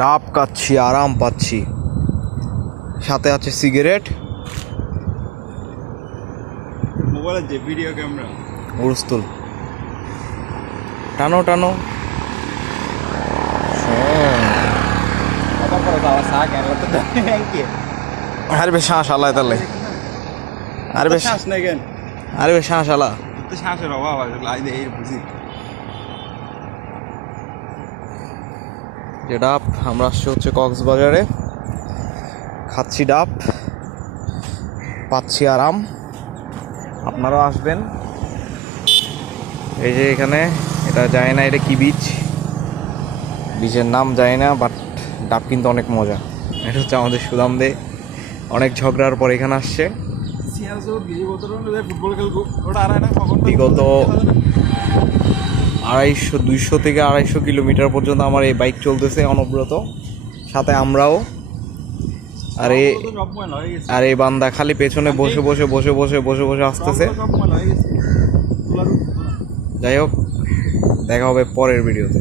ডাব খাচ্ছি, আরাম পাচ্ছি, সাথে আছে সিগারেট, মোবাইলের যে ভিডিও ক্যামেরা উড়স্তুল। টানো টানো, আরে বে শ্বাস আলায় তাহলে, আরে বে শ্বাস নেই কেন? আরে বে শ্বাস আলা। তো শ্বাসের অভাব আছে, লাইনে এই বুঝি। যে ডাব, আমরা আসছি হচ্ছে কক্সবাজারে, খাচ্ছি ডাব, পাচ্ছি আরাম। আপনারাও আসবেন। এই যে এখানে, এটা যায় না, এটা কি বীচ, বীচের নাম যায় না, বাট ডাব কিন্তু অনেক মজা। এটা হচ্ছে আমাদের সুদাম দে, অনেক ঝগড়ার পর এখানে আসছে। বিগত 200 থেকে 250 কিলোমিটার পর্যন্ত আমার এই বাইক চলতেছে অনবরত, সাথে আমরাও। আর এই বান্দা খালি পেছনে বসে বসে বসে বসে বসে বসে আসতেছে। যাই হোক, দেখা হবে পরের ভিডিওতে।